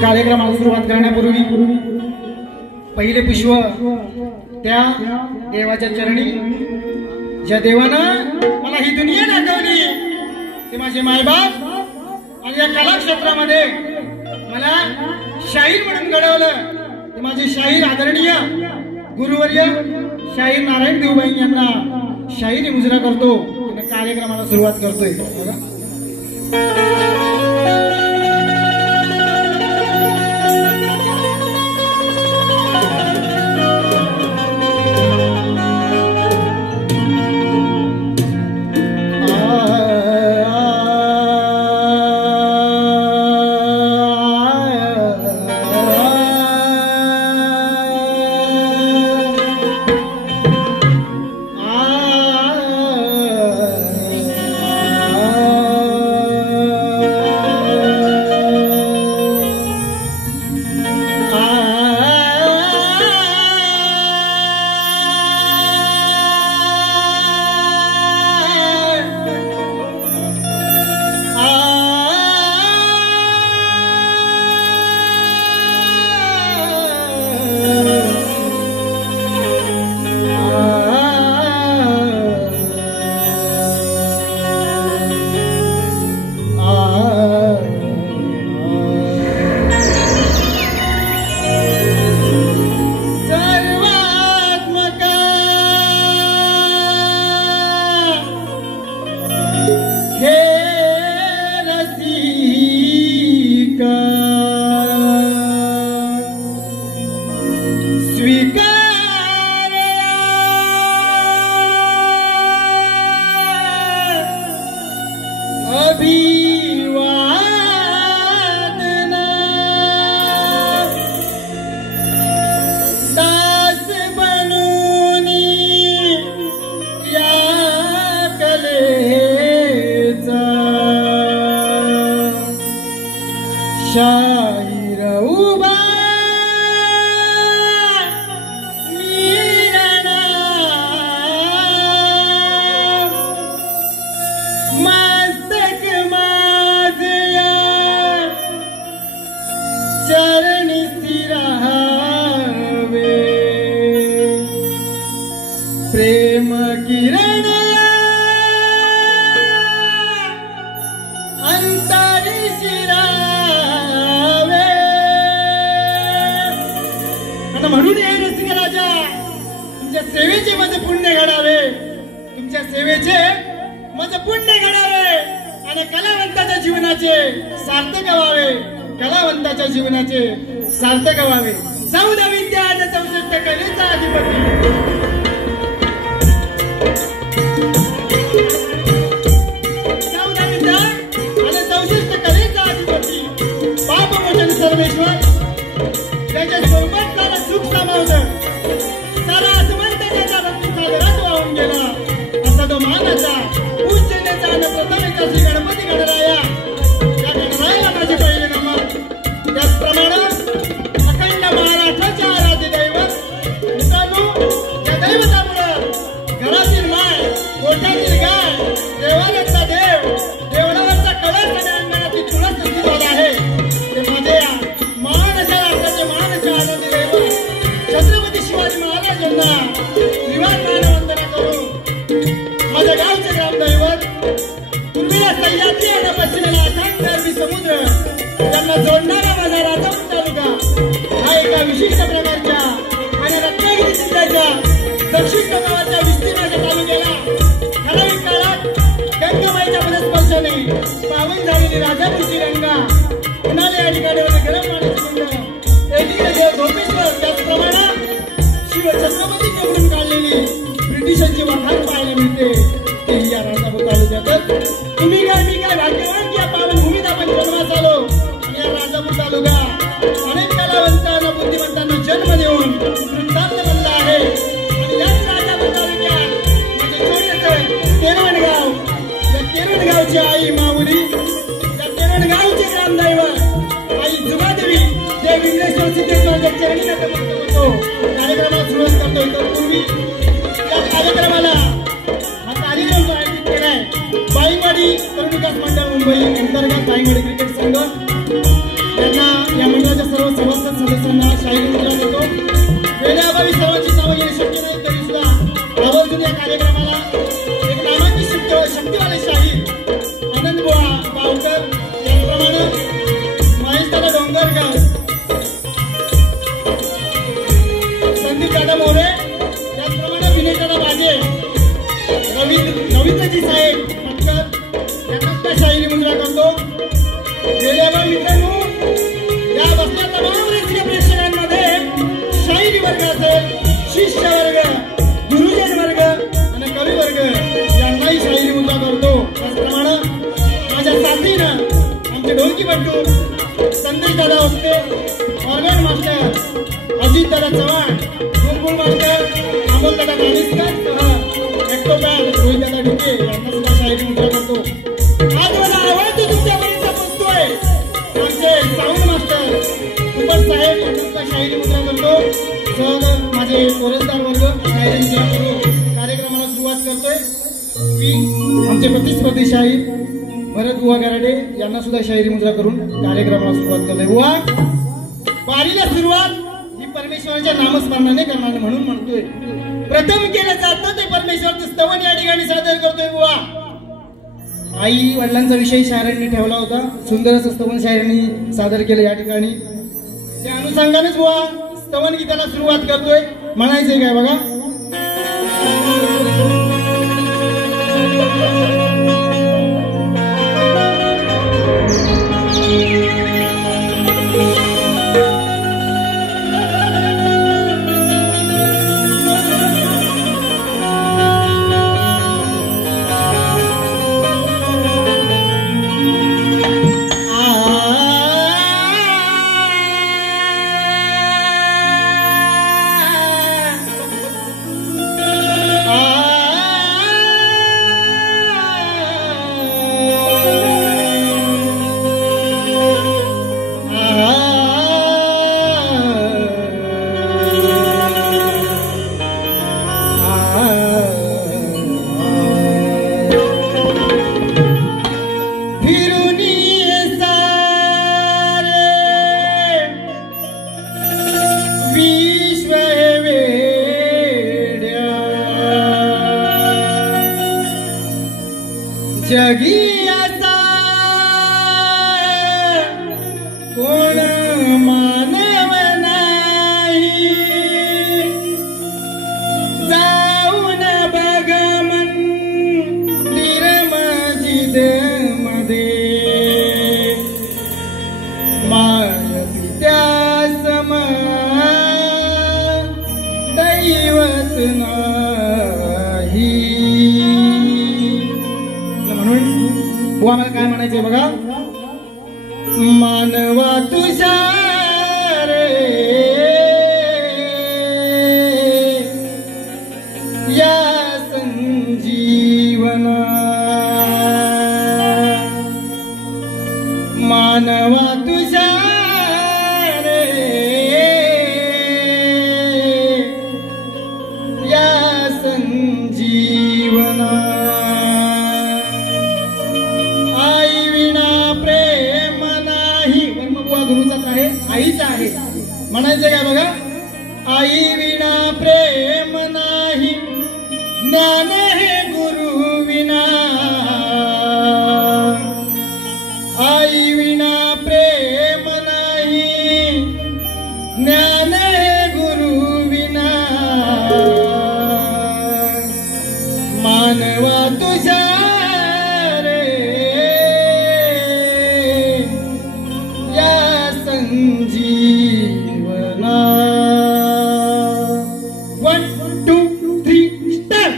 कार्यक्रमाला सुरुवात करण्यापूर्वी पहिले पुष्प त्या देवाच्या चरणी, ज्या देवानं मला ही दुनिया दाखवली ते माझे मायबाप, आणि या कला क्षेत्रामध्ये मला शाहीर म्हणून घडवलं ते माझे शाहीर आदरणीय गुरुवर्य शाहीर नारायण देवबाई यांना शाहिरी मुजरा करतो आणि कार्यक्रमाला सुरुवात करतोय. आई माऊली करतोय तत्पूर्वी या कार्यक्रमाला हा कार्यक्रम जो आयोजित केलाय बाईवाडी तरुण विकास मंडळ मुंबई अंतर्गत बाईवाडी क्रिकेट संघ यांना या मंडळाच्या सर्व सभासद सदस्यांना शाहीर मुद्रा देतो. वेळेअभावी सर्वांची नावं येणं शक्य नाही तरी सुद्धा आवर्जून या कार्यक्रमाला एक नामांकित शक्तिवाले शाहीर आनंद बुवा गावकर, त्याचप्रमाणे महेशदादा डोंगरकर, संदीपदादा मोरे, त्याचप्रमाणे विनयदादा बागे, रवींद्रजी साहेब पटकर यांना त्या शाहिरी मुद्रा करतो. वेळेअभावी मित्रांनो या बसल्या तमाम रसिक प्रेक्षकांमध्ये शाहिरी वर्ग असेल, शिष्य वर्ग, गुरुजन वर्ग आणि कवी वर्ग यांनाही शाहिरी मुद्रा करतो. त्याचप्रमाणे माझ्या साथीनं आमचे ढोलकीपटू संदेश दादा होते, organ master Ajit Dada Chavan, गुंगुळ master Amol दादा कानिस्कर सह ऍक्टोबॅन रोहित दादा ढुके यांना सुद्धा शाहिरी मुद्रा करतो. आज मला आवाज तुमच्यापर्यंत पोहोचतोय आमचे साऊंड मास्टर उपट साहेब यांना सुद्धा शाहिरी मुद्रा करतो. सहज माझे कोरसदार वर्ग शाहिरी मुद्रा करून कार्यक्रमाला सुरुवात करतोय. मी आमचे प्रतिस्पर्धी शाहीर भरत बुवा गराडे यांना सुद्धा शाहिरी मुद्रा करून कार्यक्रमाला सुरुवात करतोय. बुवा वारीला सुरुवात ही परमेश्वराच्या नामस्मरणाने करणार म्हणून म्हणतोय. प्रथम केलं जातं ते परमेश्वराचं स्तवन या ठिकाणी सादर करतोय. बुवा आई वडिलांचा विषय शायरांनी ठेवला होता, सुंदर असं स्तवन शायरांनी सादर केलं या ठिकाणी. त्या अनुषंगानेच बुवा स्तवन गीताला सुरुवात करतोय. म्हणायचंय काय बघा. जगी असा कोण मानव नाही, जाऊन बघ मंदिर मस्जिद मध्ये, माय पित्या सम दैवत नाही. बुवा मला काय म्हणायचंय बघा. मानवा तुझ्या रे या संजीवना, मानवा तुझ्या रे या संजीवना. गुरुचाच आहे, आईचा आहे. म्हणायचं काय बघा. आई विना प्रेम नाही, ज्ञान हे गुरु विना. आई विना प्रेम नाही, ज्ञान हे गुरु विना. मानवा तुझ्या जीवना. 1 2 3 स्टार्ट.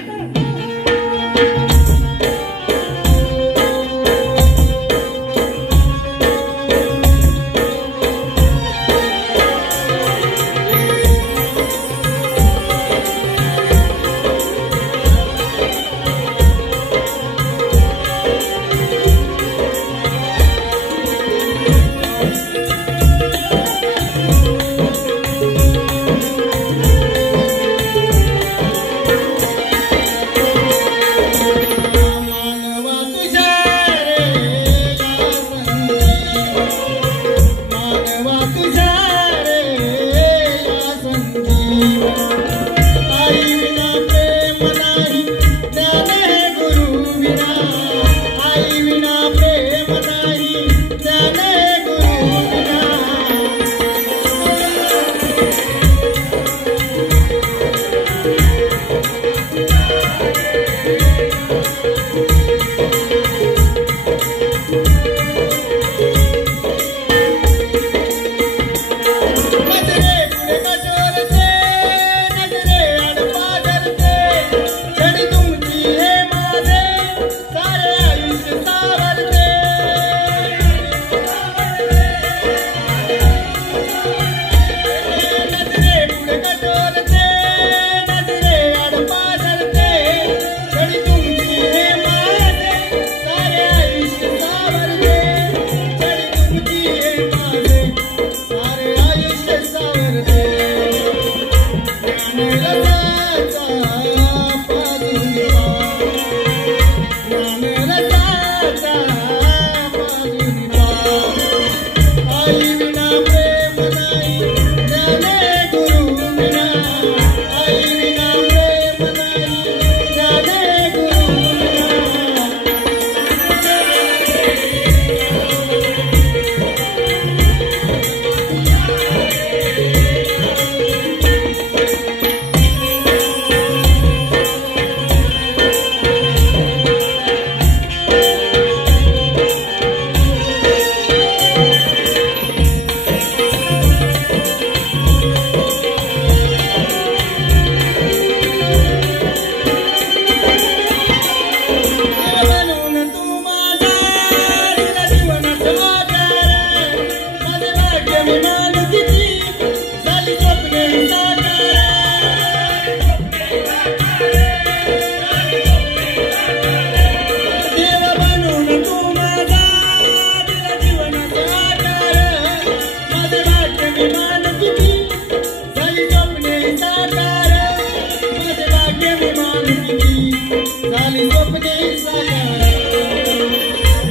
झाली स्वप्ने साकार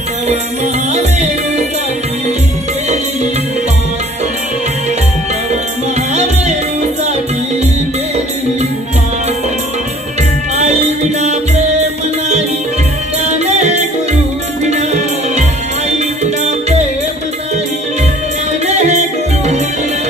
तव महामेरूसाठी केली पास तव महामेरूसाठी केली पास आई विना प्रेम नाही त्याने गुरु विना आई विना प्रेम नाही त्याने गुरु विना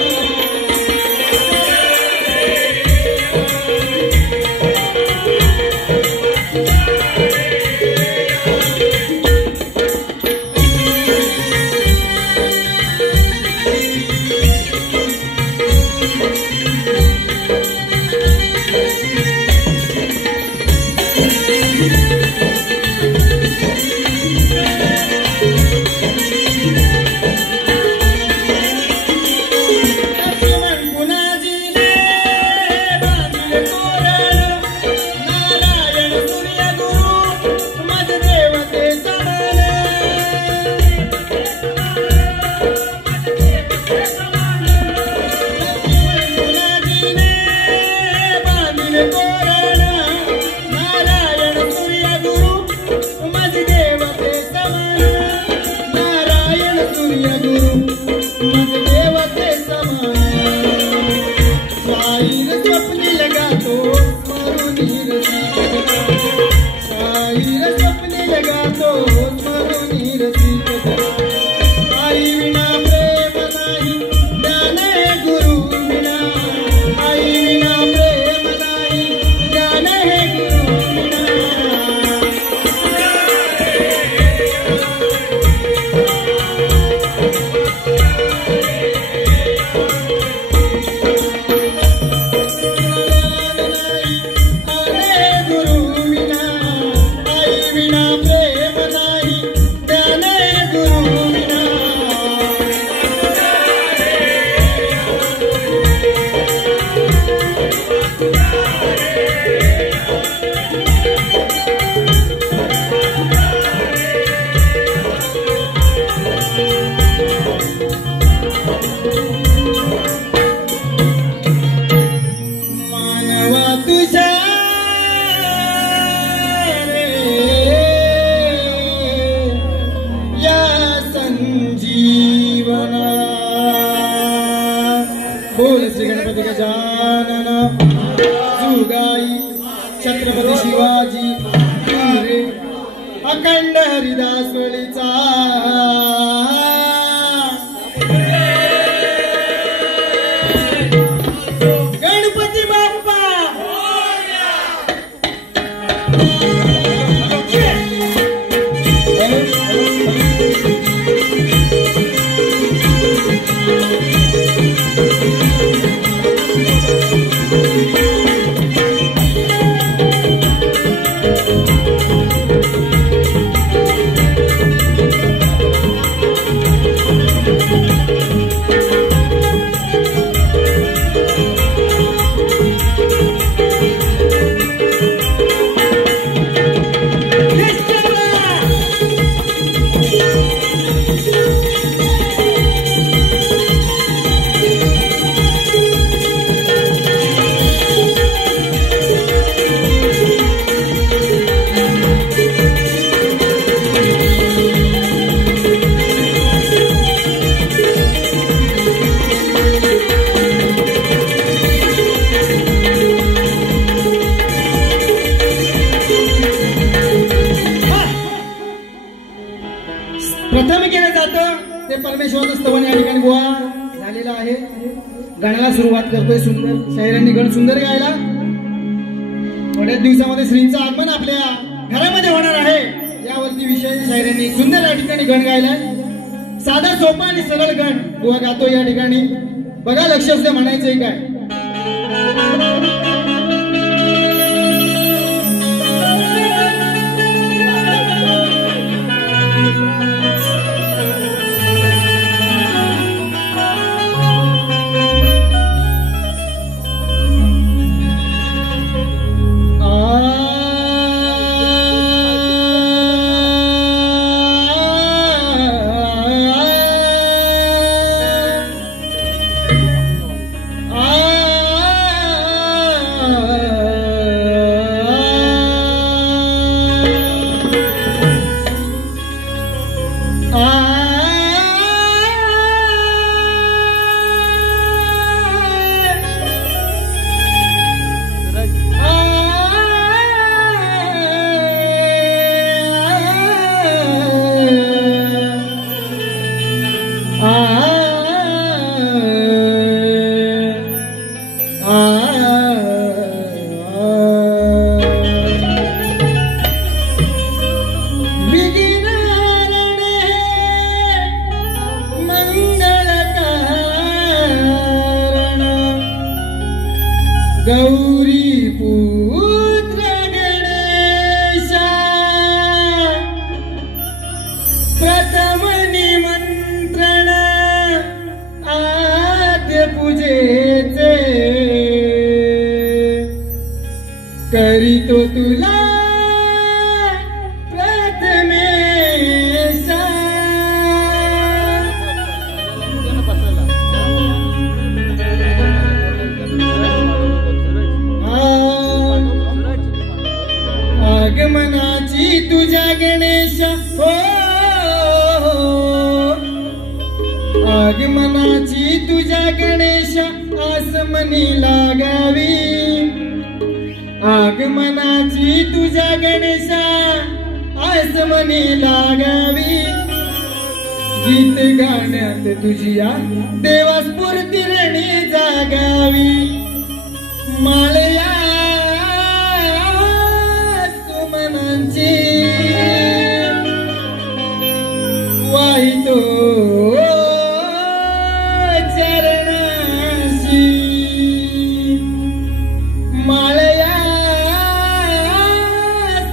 छत्रपती शिवाजी अखंड हरिदास वळीचा गणपती बाप्पा प्रथम केलं जातं ते परमेश्वराचं स्तवन या ठिकाणी गोळा झालेला आहे. गणाला सुरुवात करतोय सुंदर शाहिरांनी गण सुंदर गायला. थोड्याच दिवसामध्ये श्रींचं आगमन आपल्या घरामध्ये होणार आहे. यावरती विशेष शाहिरांनी सुंदर या ठिकाणी गण गायलाय. साधा सोपा आणि सरळ गण गोवा गातो या ठिकाणी. बघा लक्ष असते म्हणायचंय काय. वाहितो तुला प्रथमेश आगमनाची तुझ्या गणेश हो आगमनाची तुझ्या गणेश आसमनी लागावी आगमनाची तुझ्या गणेश आसमनी लागावी गीत गाण्यात तुझिया देवा स्फूर्ती रणी जागावी माळया सुमनांची वाहितो चरणाशी माळया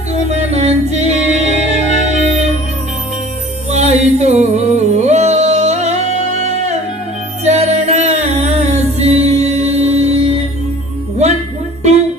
सुमनांची वाहितो चरणाशी 1 2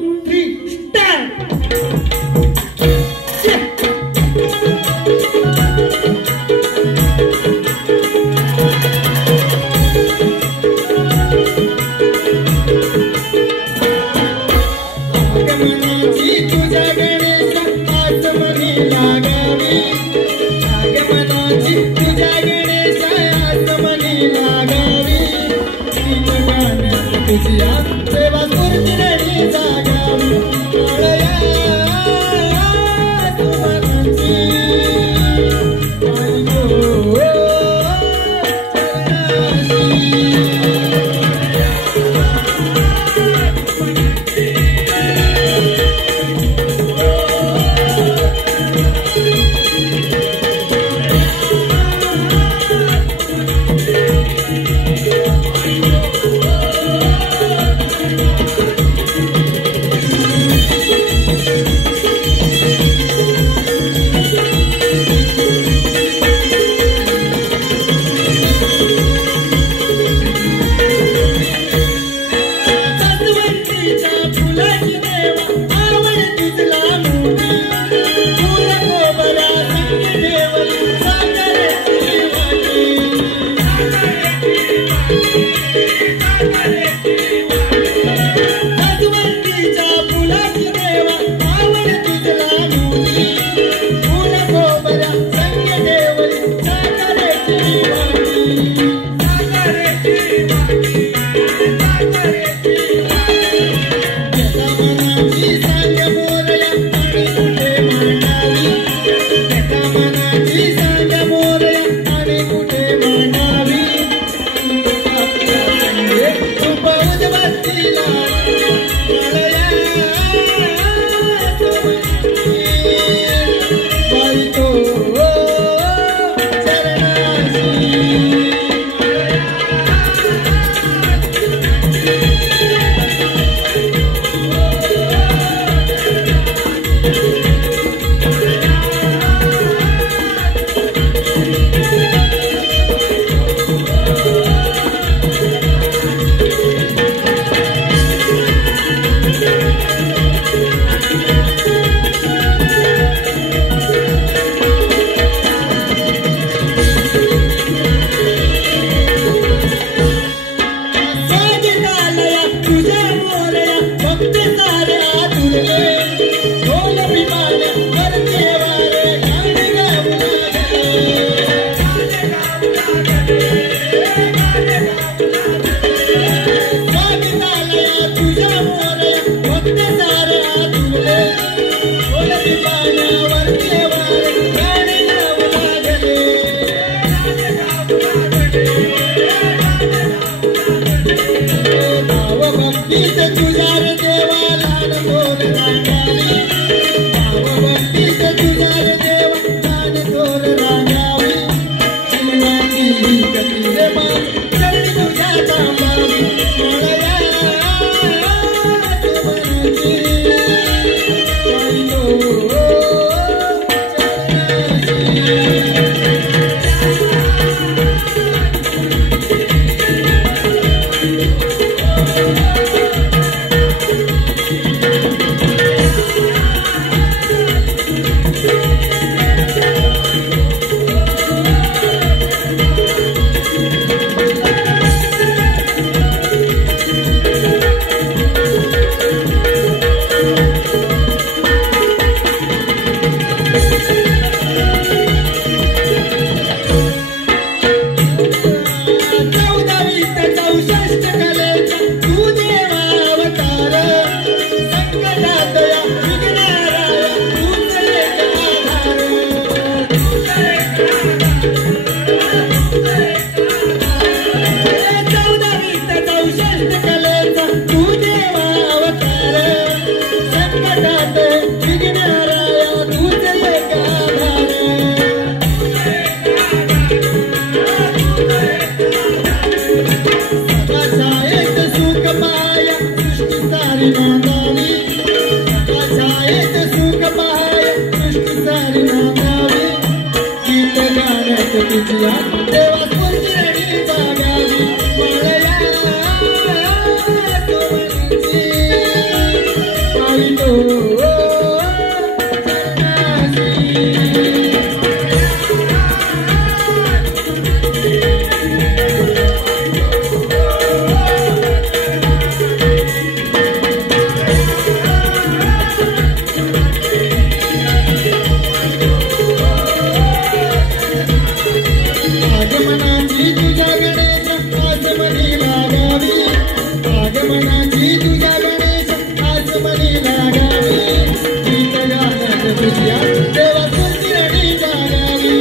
तुझ्या देवाची रणी जागावी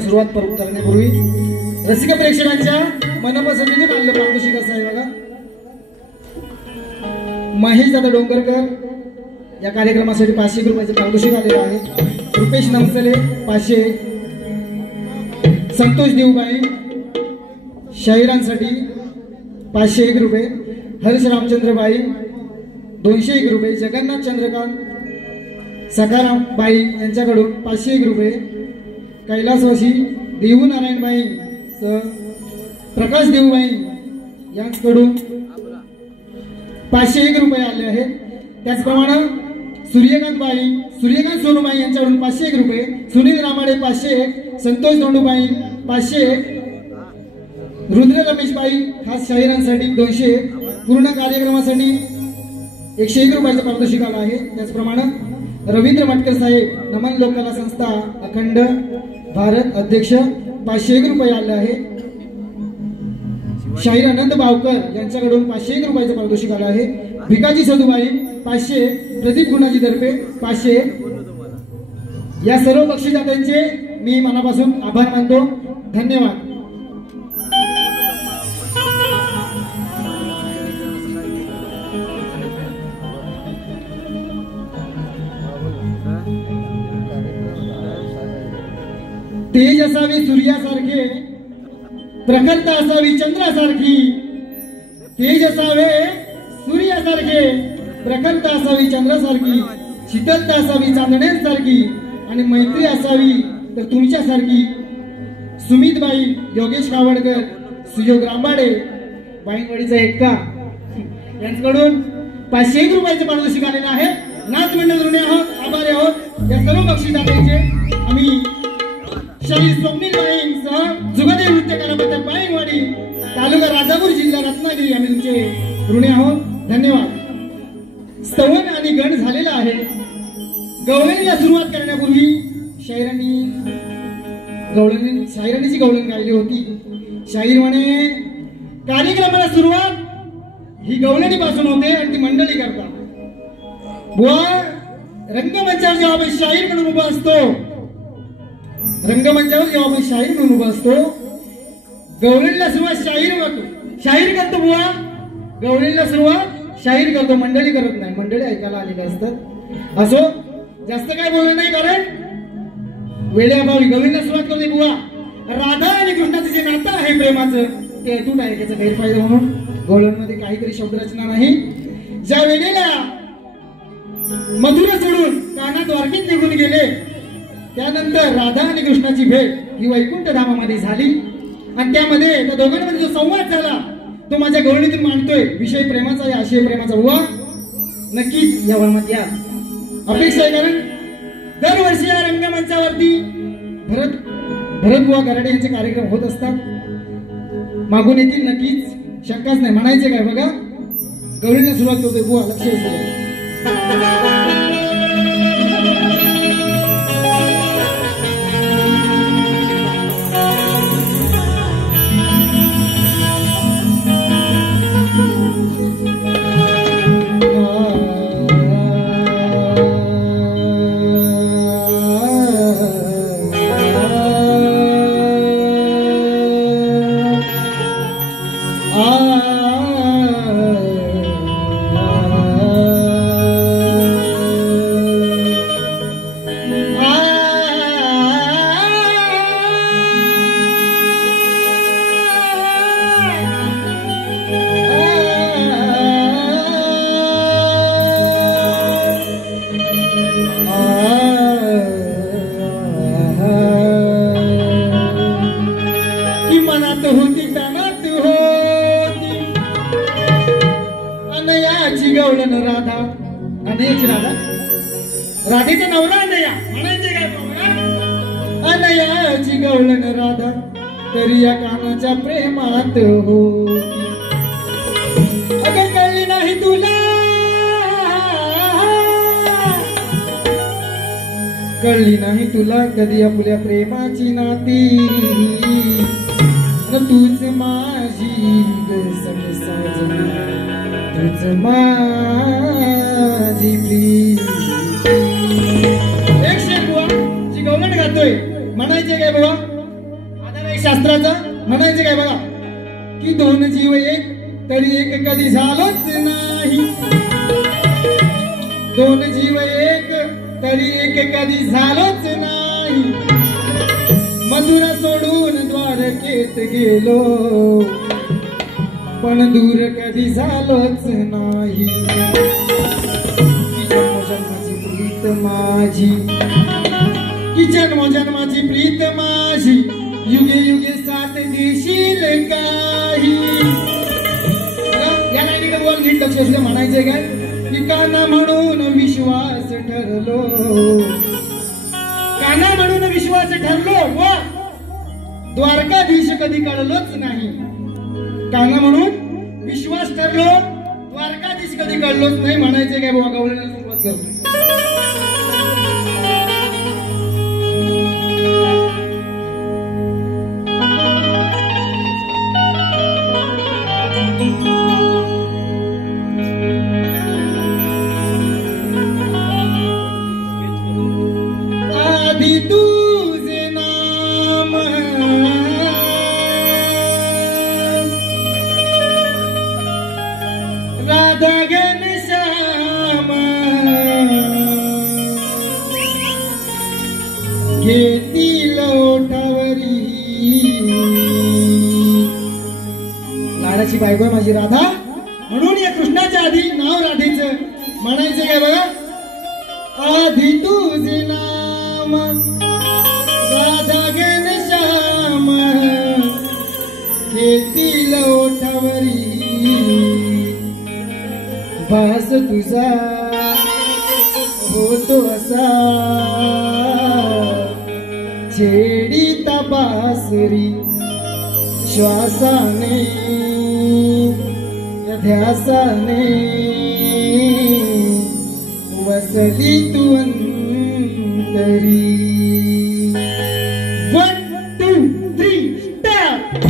सुरुवात करण्यापूर्वी रसिक प्रेक्षकांच्या मनपसंतीतून आलेलं पारितोषिक असं आहे बघा. महेश दादा डोंगरकर या कार्यक्रमासाठी 500 रुपयाचं पारितोषिक आलेलं आहे. रुपेश नमसले 500, संतोष देवबाई शाहिरांसाठी 501 रुपये, हर्ष रामचंद्रबाई 201 रुपये, जगन्नाथ चंद्रकांत सखाराम बाई यांच्याकडून 501 रुपये, कैलासवासी देवू नारायणबाई प्रकाश देवबाई यांच्याकडून 501 रुपये आले आहेत. त्याचप्रमाणे सूर्यकांत सोनूबाई यांच्याकडून 501 रुपये, सुनील रामाडे 501, संतोष दोंडूबाई 501, रुद्र रमेशबाई खास शाहिरांसाठी 200, पूर्ण कार्यक्रमासाठी 101 रुपयाचं पारितोषिक आलं आहे. त्याचप्रमाणे रवींद्र मटकर साहेब नमन लोककला संस्था अखंड भारत अध्यक्ष 501 रुपये आले आहे. शाहीर आनंद बावकर यांच्याकडून 501 रुपयाचं पारितोषिक आलं आहे. भिकाजी सदुबाई 500, प्रदीप गुणाजी दर्पे 500. या सर्व बक्षीसदात्यांचे मी मनापासून आभार मानतो. धन्यवाद. तेज असावे सूर्यासारखे, प्रखरता असावी चंद्रासारखी. तेज असावे सूर्यासारखे, प्रखरता असावी चंद्रासारखी. शीतलता असावी चांदण्यांसारखी आणि मैत्री असावी तर तुमच्यासारखी. सुमितबाई योगेश कावडकर, सुयोग रांबाडे बाईंवाडीचा एक्का यांच्याकडून 501 रुपयाचे पारितोषिक आलेलं आहे. नाच मंडळ ऋणी आहोत, आभारी आहोत. या सर्व बक्षीसदात्यांचे आम्ही शहीद स्वप्नील बाईंसह जुगदे नृत्य कलापथक बाईंवाडी तालुका राजापूर जिल्हा रत्नागिरी आम्ही तुमचे ऋणी आहोत. धन्यवाद. स्तवन आणि गण झालेला आहे. गवळणीला सुरुवात करण्यापूर्वी शाहिरांची गवळण गायली होती. शाहीर म्हणे कार्यक्रमाला सुरुवात ही गवळणीपासून होते आणि ती मंडळी करतात. बुवा रंगमंचावर जेव्हा आपण शाहीर म्हणून उभा असतो, रंगमंचावर जेव्हा आपण शाहीर म्हणून उभा असतो, गवळणीला सुरुवात शाहीर करतो. बुवा गवळणीला सुरुवात शाहीर करतो, मंडळी करत नाही. मंडळी ऐकायला आलेले असतात. असो, जास्त काय बोलणं नाही कारण वेळेअभावी गवळणीला सुरुवात करते. बुवा राधा आणि कृष्णाचं जे नातं आहे प्रेमाचं ते अतूट आहे. त्याचा गैरफायदा म्हणून गवळणीमध्ये काहीतरी शब्दरचना नाही. ज्या वेळेला मधुरा सोडून काना द्वारकेत निघून गेले, त्यानंतर राधा आणि कृष्णाची भेट ही वैकुंठ धामामध्ये झाली आणि त्यामध्ये त्या दोघांमध्ये जो संवाद झाला तो माझ्या गवळणीतून मांडतोय. विषय प्रेमाचा आहे, आशय प्रेमाचा. बुवा नक्कीच या वर्मात या. अपेक्षा आहे कारण दरवर्षी या रंगमंचावरती भरत बुवा गराडे यांचे कार्यक्रम होत असतात. मागून येतील नक्कीच, शंकाच नाही. म्हणायचे काय बघा, गवळीला सुरुवात करतोय. बुवा लक्ष असते. म्हणायची राधा. राधेचा नवरा अनया म्हणायचे काय बाबा? अनयाची गवळण राधा तरी या कानाच्या प्रेमात होती. अगं कळली नाही तुला, कळली नाही तुला कधी आपल्या प्रेमाची नाती. तूच माझी सखी साजनी, तूच माझी प्रीती. एक शेर बुवा जी गवळण गातोय म्हणायचे काय बाबा? आधार आहे शास्त्राचा. म्हणायचे काय बघा की दोन जीव एक तरी एक कधी झालोच नाही. दोन जीव एक तरी एक कधी झालोच नाही. मथुरा सोडून द्वारकेत गेलो पण दूर कधी झालोच नाही. जन्मजन्माची प्रीत माझी, की जन्मजन्माची प्रीत माझी, युगे युगे साथ देशील काही. या लाईनीकडे बोल नीट लक्ष असले. म्हणायचे काय की काना म्हणून विश्वास ठरलो, काना म्हणून विश्वास ठरलो व द्वारकाधीश कधी कळलोच नाही. काना म्हणून विश्वास ठरलो, द्वारकाधीश कधी कळलोच नाही. म्हणायचे काय बाबा? गवळणाला सुरुवात करतो. आधी तुझे नाम राधा घनश्याम, घेतील ओठावरी. लाडाची बायको आहे माझी राधा, म्हणून या कृष्णाच्या आधी नाव राधेचं. म्हणायचं काय बघा? आधी तुझे नाम राधा घनश्याम, घेतील ओठावरी. भास तुझा होतो असा छेडीता बासरी. श्वासाने ध्यासाने वसली तू अंतरी. 1 2 3 स्टार्ट.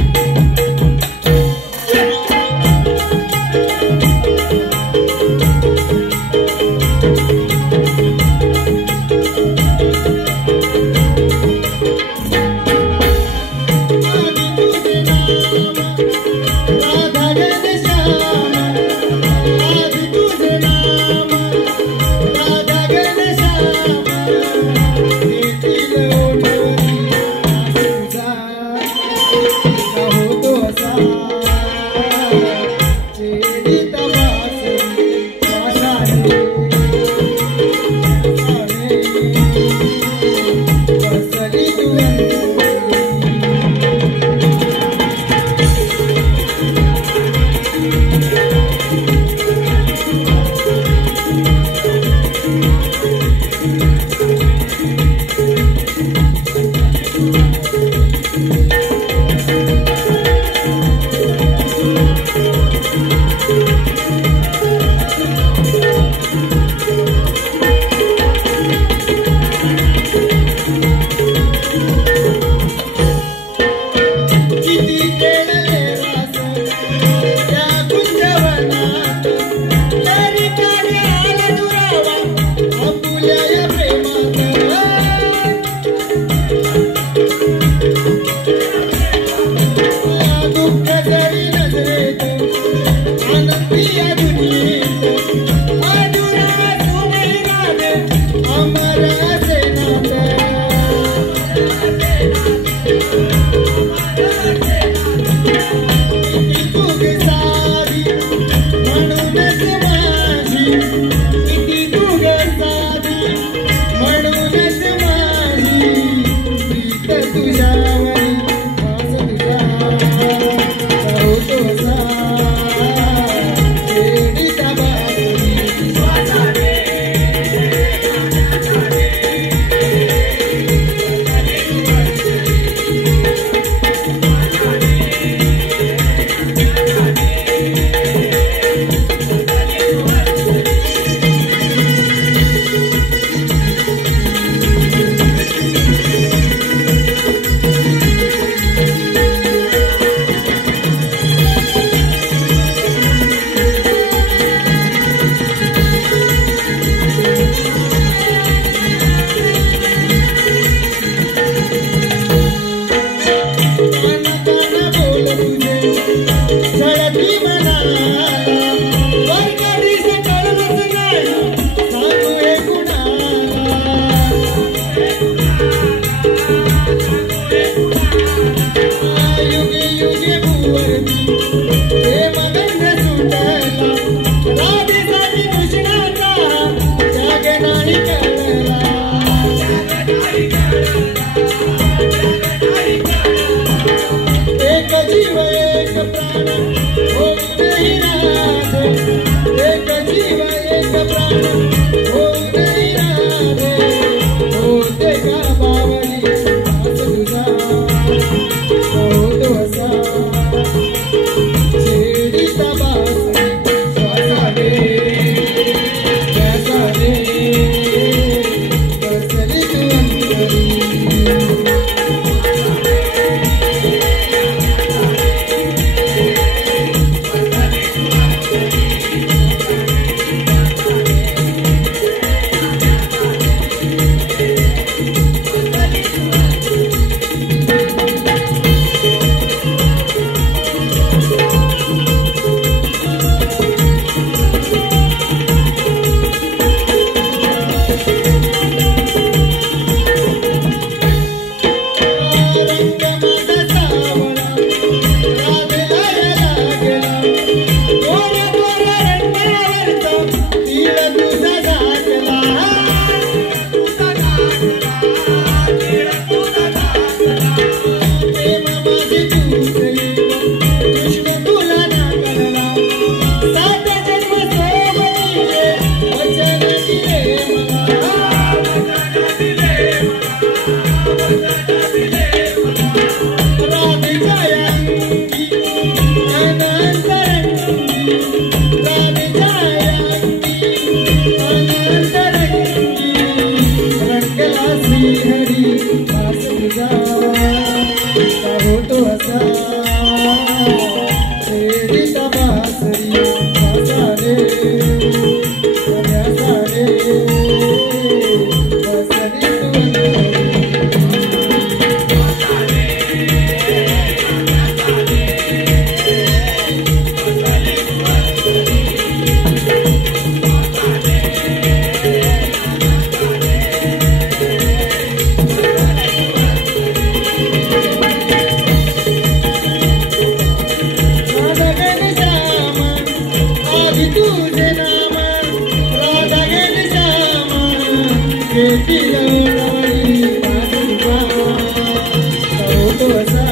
वसा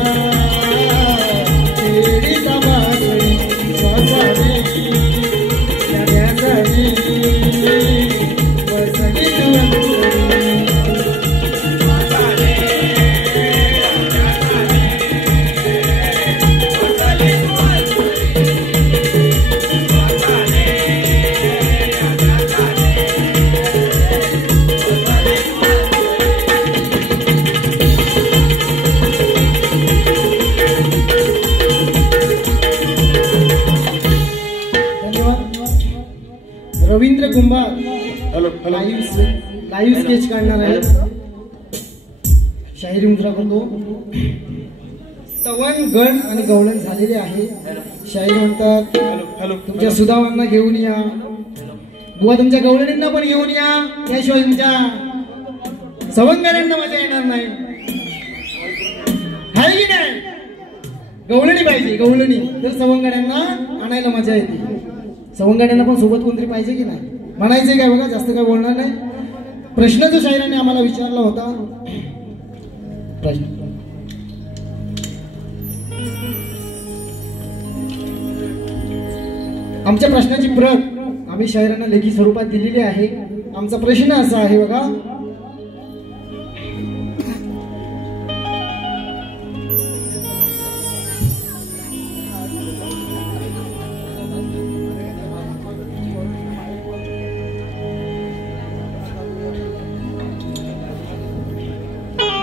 तेरीचा बासरी वसावी नद्यासाठी वसली रवींद्र कुंभार लाईव्ह स्केच काढणार आहे. शाहिरी मुद्रा करतो. सवण गण आणि गवळण झालेले आहे. शाहीर म्हणतात तुमच्या सुदामांना घेऊन या बुवा, तुमच्या गवळणींना पण घेऊन या, त्याशिवाय तुमच्या सवंगड्यांना मजा येणार नाही. आहे की नाही? गवळणी पाहिजे, गवळणी तर सवंगड्यांना आणायला मजा येते. सवंगड्यांना पण सोबत कोणतरी पाहिजे की नाही? म्हणायचंय काय बघा, जास्त काय बोलणार नाही. प्रश्न जो शाहिराने आम्हाला विचारला होता, प्रश्न आमच्या प्रश्नाची प्रत आम्ही शाहिरांना लेखी स्वरूपात दिलेली आहे. आमचा प्रश्न असा आहे बघा,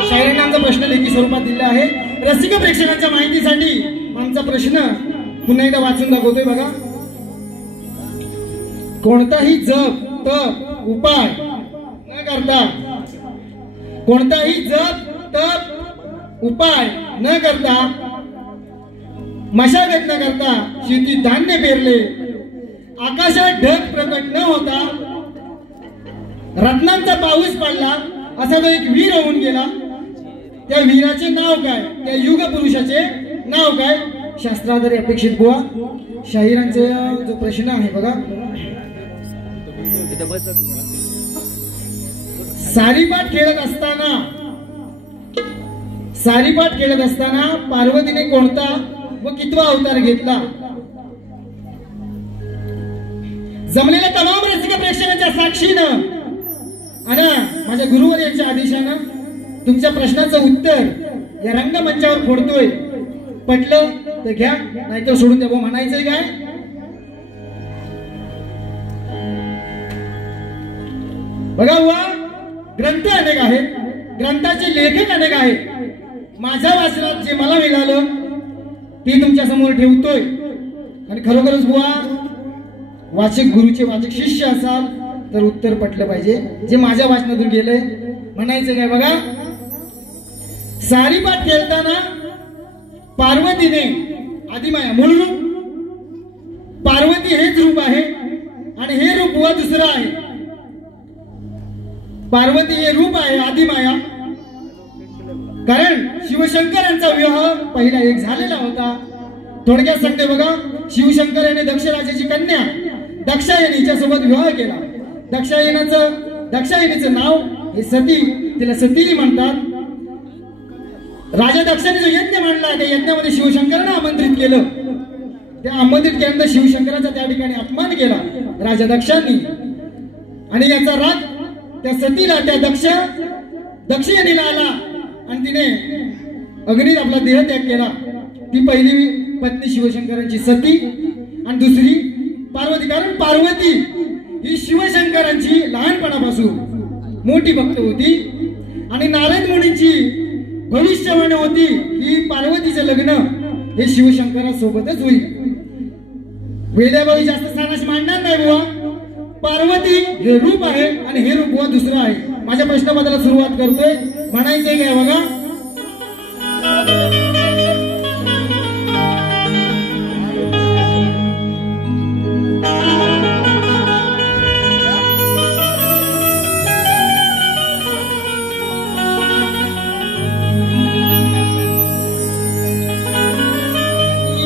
शाहिरांना आमचा प्रश्न लेखी स्वरूपात दिलेला आहे. रसिक प्रेक्षकांच्या माहितीसाठी आमचा प्रश्न पुन्हा एकदा वाचून दाखवतोय बघा. कोणताही जप तप उपाय न करता, कोणताही जप तप उपाय न करता, मशागत न करता शेतीत धान्य पेरले, आकाशात ढग प्रकट न होता रत्नांचा पाऊस पडला, असा जो एक वीर होऊन गेला, त्या वीराचे नाव काय? त्या युग पुरुषाचे नाव काय? शास्त्राधारे अपेक्षित बुवा. शाहिरांचा जो प्रश्न आहे बघा, सारीपाट खेळत असताना पार्वतीने कोणता व कितवा अवतार घेतला? जमलेल्या तमाम रसिक प्रेक्षकांच्या साक्षीनं आणि माझ्या गुरुवर्यांच्या आदेशानं तुमच्या प्रश्नाचं उत्तर या रंगमंचावर फोडतोय. पटलं तर घ्या, नाहीतर सोडून द्या. म्हणायचंय काय? बघा बुवा, ग्रंथ अनेक आहेत, ग्रंथाचे लेखक अनेक आहेत. माझ्या वाचनात जे मला मिळालं ते तुमच्या समोर ठेवतोय. आणि खरोखरच बुवा, वाचक गुरुचे वाचक शिष्य असाल तर उत्तर पटलं पाहिजे जे माझ्या वाचनातून गेलंय. म्हणायचं काय बघा, सारीपाट खेळताना पार्वतीने आदिमाया मूळ रूप, पार्वती हेच रूप आहे आणि हे रूप बुवा दुसरं आहे. पार्वती हे रूप आहे आदिमाया, कारण शिवशंकरांचा विवाह पहिला एक झालेला होता. थोडक्यात सांगते बघा, शिवशंकर याने दक्ष राजाची कन्या दक्षायनीच्या सोबत विवाह केला. दक्षायनीचं नाव हे सती, तिला सती म्हणतात. राजा दक्षाने जो यज्ञ मांडला त्या यज्ञामध्ये शिवशंकरांना आमंत्रित केलं. त्या आमंत्रित केल्यानंतर शिवशंकराचा त्या ठिकाणी अपमान केला राजा दक्षांनी, आणि याचा राग त्या सतीला, त्या दक्षिणेला आला आणि तिने अग्नीत आपला देहत्याग केला. ती पहिली पत्नी शिवशंकरांची सती आणि दुसरी पार्वती. कारण पार्वती ही शिवशंकरांची लहानपणापासून मोठी भक्त होती आणि नारद मुनींची भविष्यवाणी होती की पार्वतीचं लग्न हे शिवशंकरासोबतच होईल. वेदाबाई जास्त सानाश मांडणार नाही बुवा. पार्वती हे रूप आहे आणि हे रूप बुवा दुसरं आहे. माझ्या प्रश्नाबद्दल सुरुवात करतोय. म्हणायचंय काय बघा,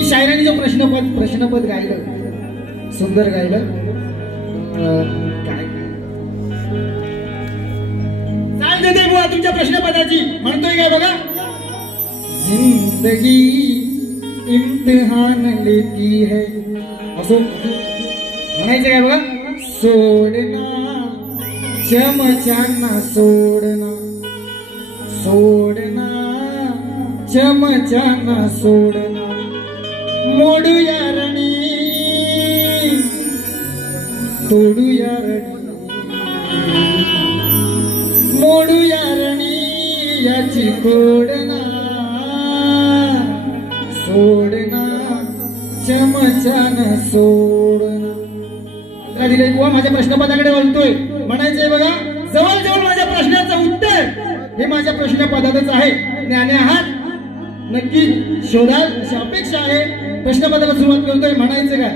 शायरांनी जो प्रश्नपद गायलं, सुंदर गायलं. काय चाल देते बुवा तुमच्या प्रश्नपदाची. म्हणतोय काय बघा, जिंदगी इम्तिहान लेती है असो म्हणायचं काय बघा सोडना चमचांना सोडना सोडना चमचांना सोडना मोडूया रणी तोडूया रणी मोडूया रणी याची कोडना सोडना चमचांना सोडना दिले किंवा माझ्या प्रश्नपदाकडे वळतोय म्हणायचंय बघा जवळ माझ्या प्रश्नाचं उत्तर हे माझ्या प्रश्नपदातच आहे ज्ञानी आहात नक्की शोधाल अशी अपेक्षा आहे प्रश्नपदाला सुरुवात करतोय म्हणायचं काय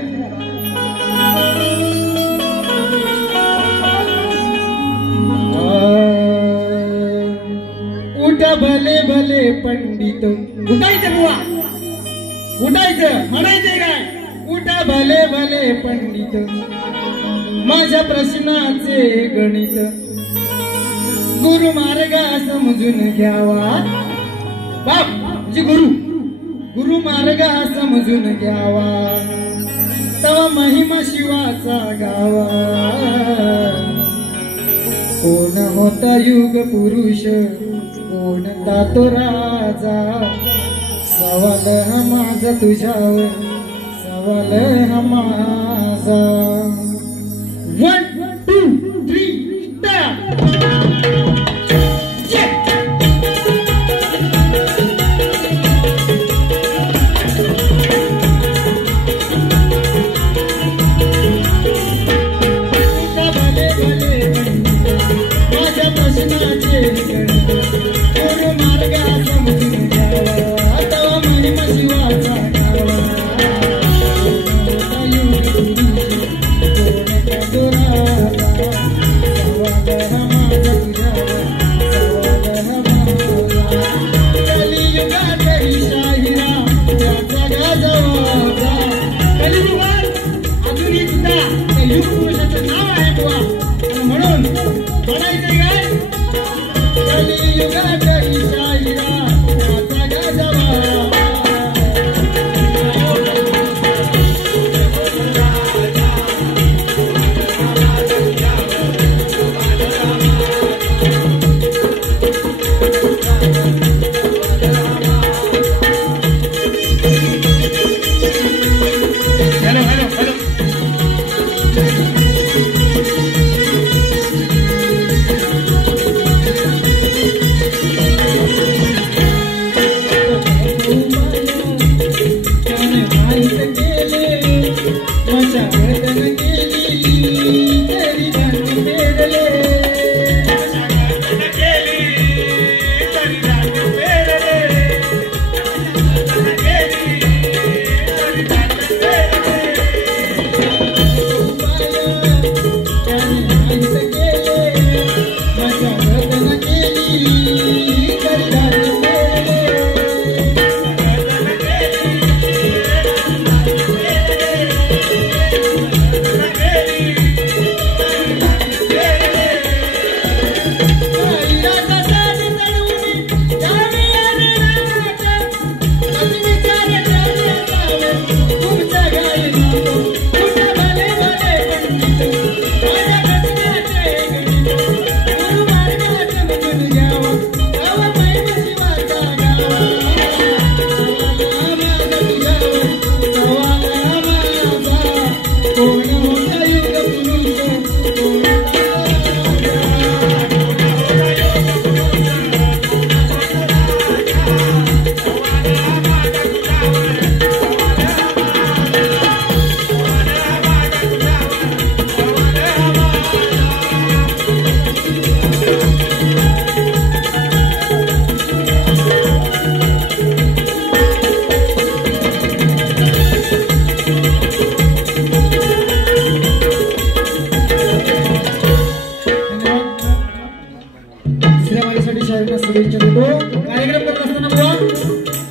उठा भले भले पंडित उठायचं बुवा उठायचं म्हणायचंय काय उठा भले भले पंडित माझ्या प्रश्नाचे गणित गुरु मार्गा समजून घ्यावा बाप म्हणजे गुरु मार्गा समजून घ्यावा तवा महिमा शिवाचा गावा कोण होता युग पुरुष कोणता तो राजा सवाल हा माझा तुझ्यावर सवाल हा माझा 1, 2, 3 start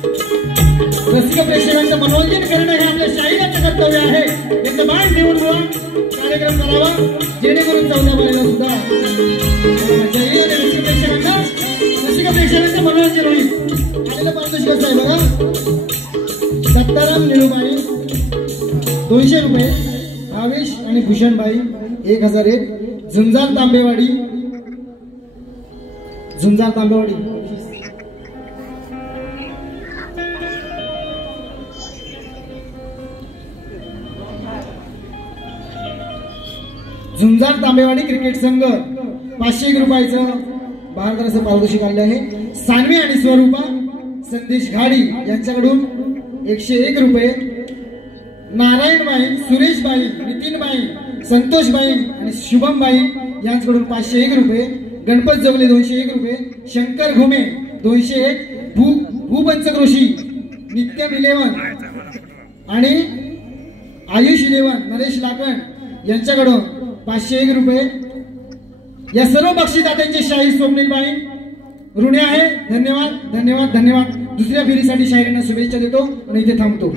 रसिक प्रेक्षकांचं मनोरंजन करणं हे आपल्या शाहीराचं कर्तव्य आहे. एक मान देऊन कार्यक्रम करावा जेणेकरून चौथ्या बारीला सुद्धा रसिक प्रेक्षकांचं मनोरंजन होईल. आलेलं पाहतो आवेश कसा आहे बघा. सत्ताराम निळूबाई 200 रुपये, आवेश आणि भूषणबाई 1001, झुंजार तांबेवाडी झुंजार तांबेवाडी झुंजार तांबेवाडी क्रिकेट संघ 501 रुपयाचं बहादर असं पारितोषिक आले आहे. सानवी आणि स्वरूपा संदेश घाडी यांच्याकडून 101 रुपये, नारायणबाई, सुरेशबाई, नितीनबाई, संतोषबाई आणि शुभमबाई यांच्याकडून 501 रुपये, गणपत जवले 201 रुपये, शंकर घुमे 201, भूपंचक्रोशी, नित्यम 11 आणि आयुष 11 नरेश लाकण यांच्याकडून 501 रुपये. या सर्व बक्षीसदात्यांचे शाहीर स्वप्नीलबाई ऋणी आहे. धन्यवाद धन्यवाद धन्यवाद. दुसऱ्या फेरीसाठी शाहिरांना शुभेच्छा देतो आणि इथे थांबतो.